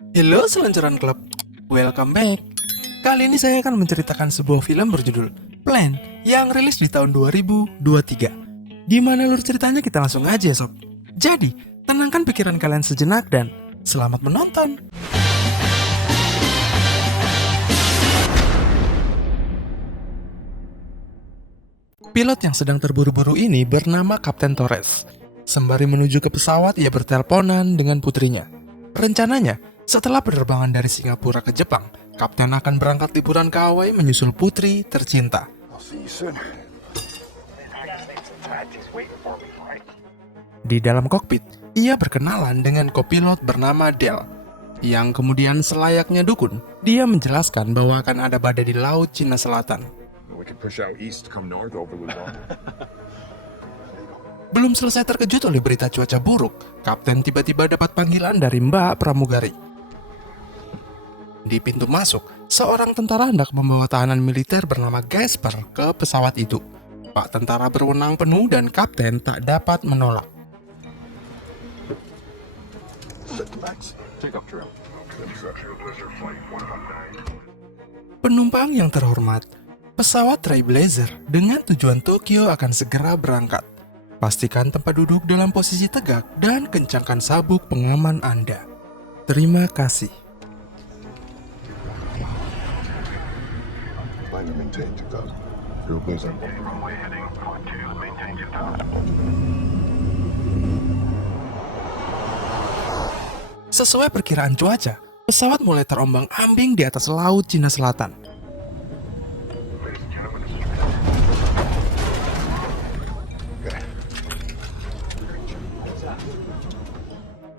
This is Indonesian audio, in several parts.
Halo seluncuran klub, welcome back. Kali ini saya akan menceritakan sebuah film berjudul Plan yang rilis di tahun 2023. Gimana lur ceritanya, kita langsung aja sob. Jadi, tenangkan pikiran kalian sejenak dan selamat menonton. Pilot yang sedang terburu-buru ini bernama Kapten Torres. Sembari menuju ke pesawat, ia berteleponan dengan putrinya. Rencananya, setelah penerbangan dari Singapura ke Jepang, Kapten akan berangkat liburan ke Hawaii menyusul putri tercinta. Di dalam kokpit, ia berkenalan dengan kopilot bernama Del, yang kemudian selayaknya dukun, dia menjelaskan bahwa akan ada badai di Laut Cina Selatan. Belum selesai terkejut oleh berita cuaca buruk, Kapten tiba-tiba dapat panggilan dari Mbak Pramugari. Di pintu masuk, seorang tentara hendak membawa tahanan militer bernama Gasper ke pesawat itu. Pak tentara berwenang penuh dan Kapten tak dapat menolak. Penumpang yang terhormat, pesawat Trailblazer dengan tujuan Tokyo akan segera berangkat. Pastikan tempat duduk dalam posisi tegak dan kencangkan sabuk pengaman Anda. Terima kasih. Sesuai perkiraan cuaca, pesawat mulai terombang-ambing di atas Laut Cina Selatan.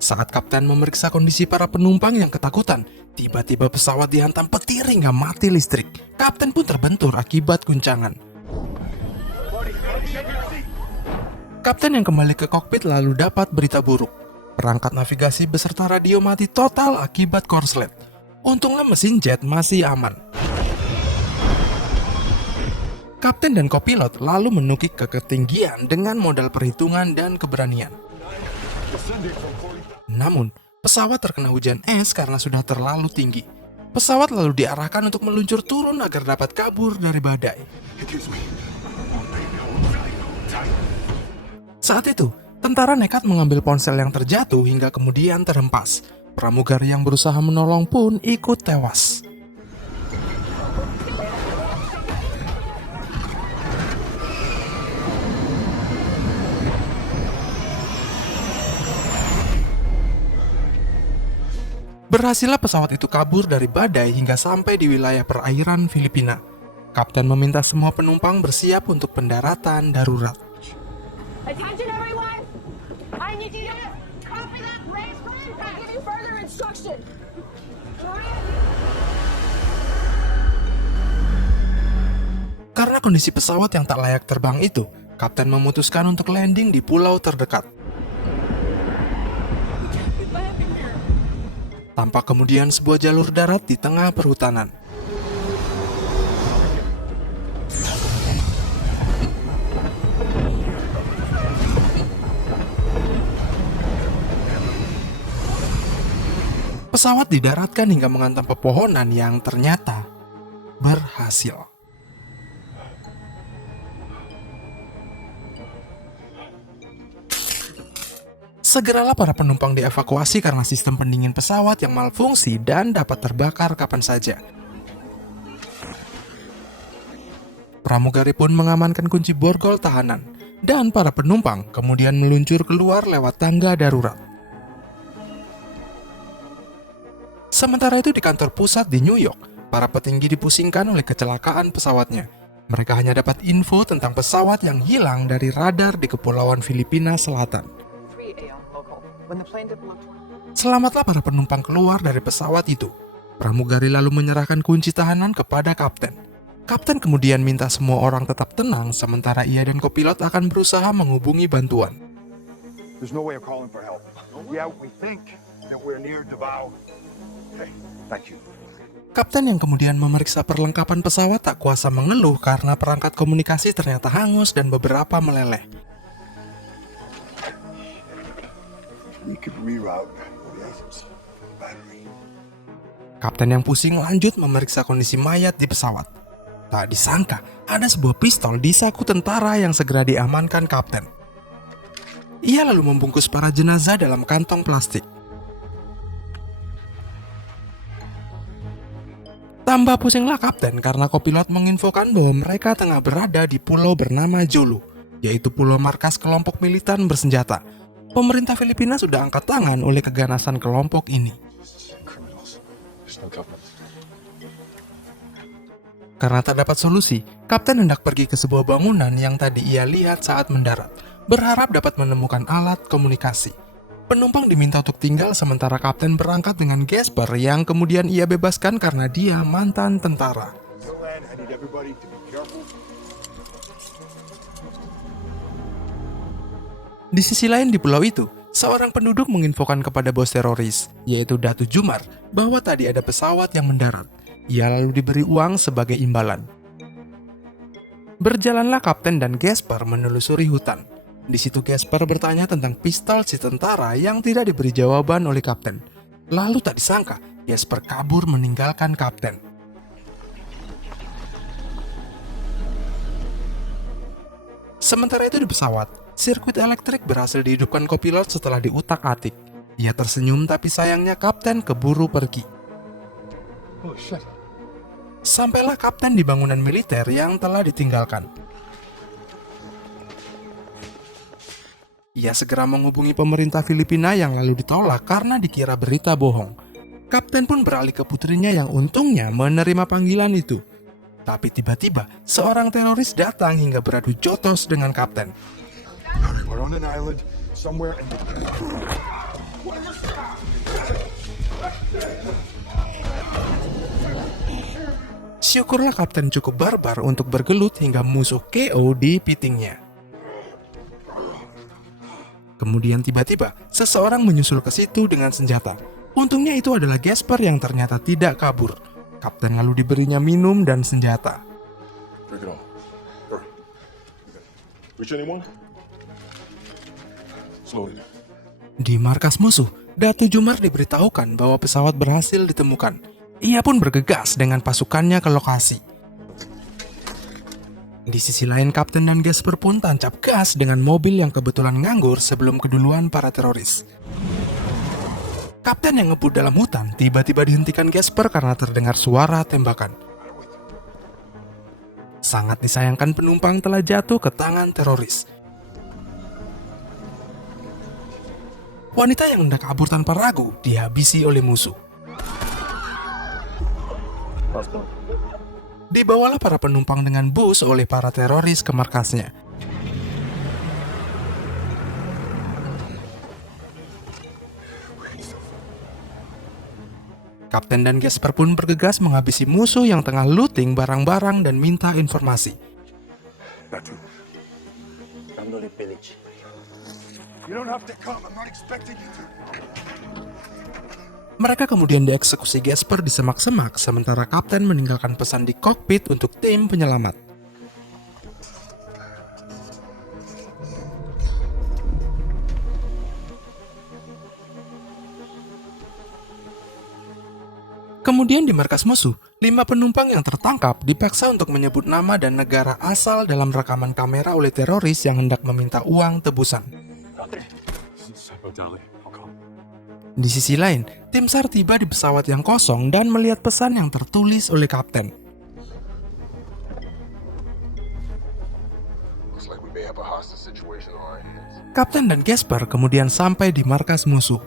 Saat Kapten memeriksa kondisi para penumpang yang ketakutan, tiba-tiba pesawat dihantam petir hingga mati listrik. Kapten pun terbentur akibat guncangan. Kapten yang kembali ke kokpit lalu dapat berita buruk. Perangkat navigasi beserta radio mati total akibat korslet. Untunglah mesin jet masih aman. Kapten dan kopilot lalu menukik ke ketinggian dengan modal perhitungan dan keberanian. Namun, pesawat terkena hujan es karena sudah terlalu tinggi. Pesawat lalu diarahkan untuk meluncur turun agar dapat kabur dari badai. Saat itu, tentara nekat mengambil ponsel yang terjatuh hingga kemudian terhempas. Pramugari yang berusaha menolong pun ikut tewas. Berhasillah pesawat itu kabur dari badai hingga sampai di wilayah perairan Filipina. Kapten meminta semua penumpang bersiap untuk pendaratan darurat. Attention everyone! I need you to copy that race plan. I'll give you further instruction. Karena kondisi pesawat yang tak layak terbang itu, Kapten memutuskan untuk landing di pulau terdekat. Tampak kemudian sebuah jalur darat di tengah perhutanan. Pesawat didaratkan hingga menghantam pepohonan yang ternyata berhasil. Segeralah para penumpang dievakuasi karena sistem pendingin pesawat yang malfungsi dan dapat terbakar kapan saja. Pramugari pun mengamankan kunci borgol tahanan, dan para penumpang kemudian meluncur keluar lewat tangga darurat. Sementara itu di kantor pusat di New York, para petinggi dipusingkan oleh kecelakaan pesawatnya. Mereka hanya dapat info tentang pesawat yang hilang dari radar di Kepulauan Filipina Selatan. Selamatlah para penumpang keluar dari pesawat itu. Pramugari lalu menyerahkan kunci tahanan kepada Kapten. Kapten kemudian minta semua orang tetap tenang sementara ia dan kopilot akan berusaha menghubungi bantuan. There's no way of calling for help. Yeah, we think that we're near Davao. Okay, thank you. Kapten yang kemudian memeriksa perlengkapan pesawat tak kuasa mengeluh karena perangkat komunikasi ternyata hangus dan beberapa meleleh. We could reroute the battery. Kapten yang pusing lanjut memeriksa kondisi mayat di pesawat. Tak disangka, ada sebuah pistol di saku tentara yang segera diamankan kapten. Ia lalu membungkus para jenazah dalam kantong plastik. Tambah pusinglah kapten karena kopilot menginfokan bahwa mereka tengah berada di pulau bernama Jolo, yaitu pulau markas kelompok militan bersenjata. Pemerintah Filipina sudah angkat tangan oleh keganasan kelompok ini. Karena tak dapat solusi, kapten hendak pergi ke sebuah bangunan yang tadi ia lihat saat mendarat, berharap dapat menemukan alat komunikasi. Penumpang diminta untuk tinggal sementara kapten berangkat dengan Gasper yang kemudian ia bebaskan karena dia mantan tentara. Di sisi lain di pulau itu, seorang penduduk menginfokan kepada bos teroris, yaitu Datu Jumar, bahwa tadi ada pesawat yang mendarat. Ia lalu diberi uang sebagai imbalan. Berjalanlah kapten dan Gasper menelusuri hutan. Di situ Gasper bertanya tentang pistol si tentara yang tidak diberi jawaban oleh kapten. Lalu tak disangka, Gasper kabur meninggalkan kapten. Sementara itu di pesawat, sirkuit elektrik berhasil dihidupkan kopilot setelah diutak-atik. Ia tersenyum tapi sayangnya kapten keburu pergi. Oh shit. Sampailah kapten di bangunan militer yang telah ditinggalkan. Ia segera menghubungi pemerintah Filipina yang lalu ditolak karena dikira berita bohong. Kapten pun beralih ke putrinya yang untungnya menerima panggilan itu. Tapi tiba-tiba, seorang teroris datang hingga beradu jotos dengan kapten. We're on an island somewhere in the... Syukurlah kapten cukup barbar untuk bergelut hingga musuh KO di pitingnya. Kemudian tiba-tiba, seseorang menyusul ke situ dengan senjata. Untungnya itu adalah Gasper yang ternyata tidak kabur. Kapten lalu diberinya minum dan senjata. Break it off. Hurry. Reach anyone? Slowly. Di markas musuh, Datu Jumar diberitahukan bahwa pesawat berhasil ditemukan. Ia pun bergegas dengan pasukannya ke lokasi. Di sisi lain, kapten dan Gasper pun tancap gas dengan mobil yang kebetulan nganggur sebelum keduluan para teroris. Kapten yang ngebut dalam hutan tiba-tiba dihentikan Gasper karena terdengar suara tembakan. Sangat disayangkan penumpang telah jatuh ke tangan teroris. Wanita yang hendak kabur tanpa ragu dihabisi oleh musuh. Dibawalah para penumpang dengan bus oleh para teroris ke markasnya. Kapten dan Gasper pun bergegas menghabisi musuh yang tengah looting barang-barang dan minta informasi. You don't have to come. I'm not expecting you to. Mereka kemudian dieksekusi Gasper di semak-semak sementara kapten meninggalkan pesan di kokpit untuk tim penyelamat. Kemudian di markas musuh, 5 penumpang yang tertangkap dipaksa untuk menyebut nama dan negara asal dalam rekaman kamera oleh teroris yang hendak meminta uang tebusan. Di sisi lain, tim SAR tiba di pesawat yang kosong dan melihat pesan yang tertulis oleh kapten. Kapten dan Gasper kemudian sampai di markas musuh.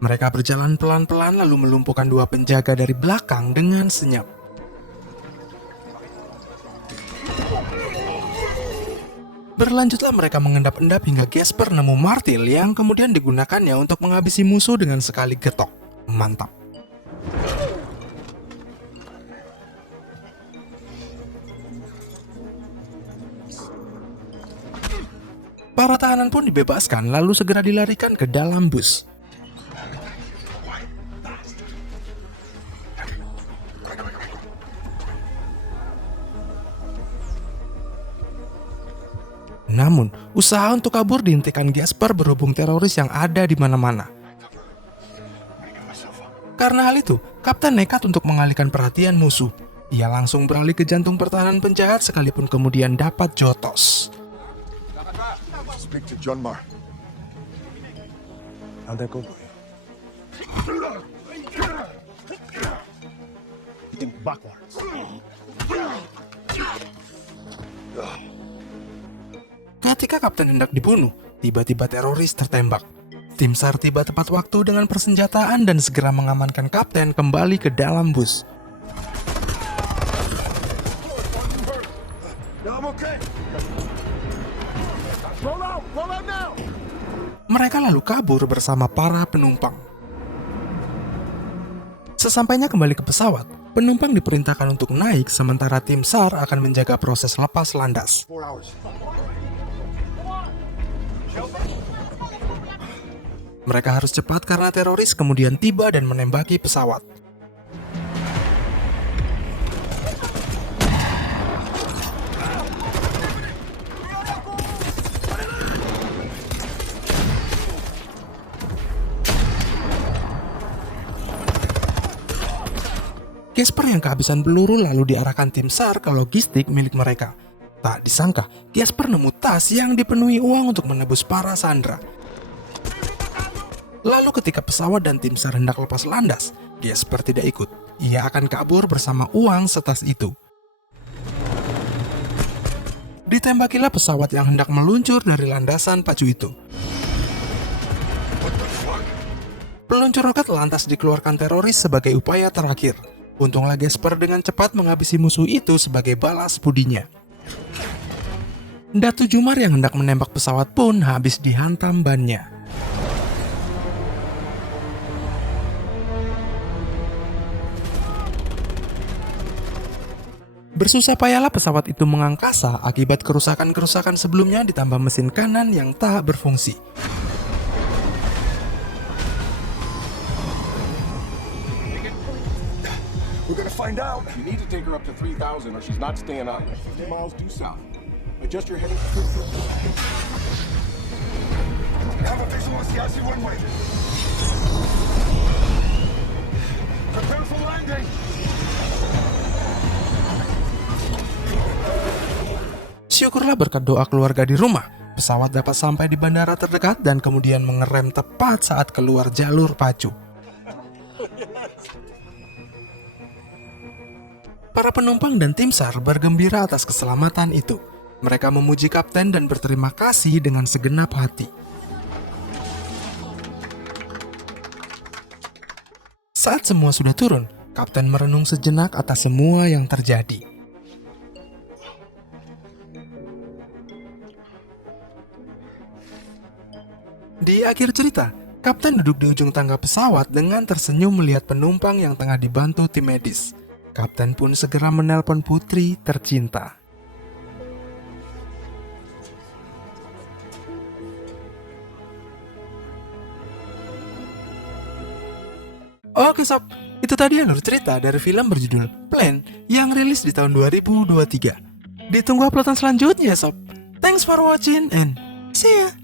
Mereka berjalan pelan-pelan lalu melumpuhkan 2 penjaga dari belakang dengan senyap. Berlanjutlah mereka mengendap-endap hingga Gasper nemu martil yang kemudian digunakannya untuk menghabisi musuh dengan sekali getok. Mantap. Para tahanan pun dibebaskan lalu segera dilarikan ke dalam bus. Namun, usaha untuk kabur dihentikan Gasper berhubung teroris yang ada di mana-mana. Karena hal itu, Kapten nekat untuk mengalihkan perhatian musuh. Ia langsung beralih ke jantung pertahanan penjahat sekalipun kemudian dapat jotos. Speak to John Mark. How'd that go for you? Think backwards. Ketika Kapten hendak dibunuh, tiba-tiba teroris tertembak. Tim SAR tiba tepat waktu dengan persenjataan dan segera mengamankan Kapten kembali ke dalam bus. Yeah, I'm okay. Roll out now. Mereka lalu kabur bersama para penumpang. Sesampainya kembali ke pesawat, penumpang diperintahkan untuk naik sementara tim SAR akan menjaga proses lepas landas. 4 hours. Mereka harus cepat karena teroris kemudian tiba dan menembaki pesawat. Casper yang kehabisan peluru lalu diarahkan tim SAR ke logistik milik mereka. Tak disangka, Casper nemu tas yang dipenuhi uang untuk menebus para sandera. Lalu ketika pesawat dan tim SAR hendak lepas landas, Casper tidak ikut. Ia akan kabur bersama uang setas itu. Ditembakilah pesawat yang hendak meluncur dari landasan pacu itu. Peluncur roket lantas dikeluarkan teroris sebagai upaya terakhir. Untunglah Casper dengan cepat menghabisi musuh itu sebagai balas budinya. Datu Jumar yang hendak menembak pesawat pun habis dihantam bannya. Bersusah payahlah pesawat itu mengangkasa akibat kerusakan-kerusakan sebelumnya ditambah mesin kanan yang tak berfungsi. We're gonna find out. You need to take her up to 3,000 or she's not staying up. 50 miles due south. Adjust your heading. Have a visual SCIC runway. Prepare for landing. Syukurlah berkat doa keluarga di rumah, pesawat dapat sampai di bandara terdekat dan kemudian mengerem tepat saat keluar jalur pacu. Para penumpang dan tim SAR bergembira atas keselamatan itu. Mereka memuji Kapten dan berterima kasih dengan segenap hati. Saat semua sudah turun, Kapten merenung sejenak atas semua yang terjadi. Di akhir cerita, Kapten duduk di ujung tangga pesawat dengan tersenyum melihat penumpang yang tengah dibantu tim medis. Kapten pun segera menelpon putri tercinta. Oke sob, itu tadi alur cerita dari film berjudul Plane yang rilis di tahun 2023. Ditunggu uploadan selanjutnya sob. Thanks for watching and see ya.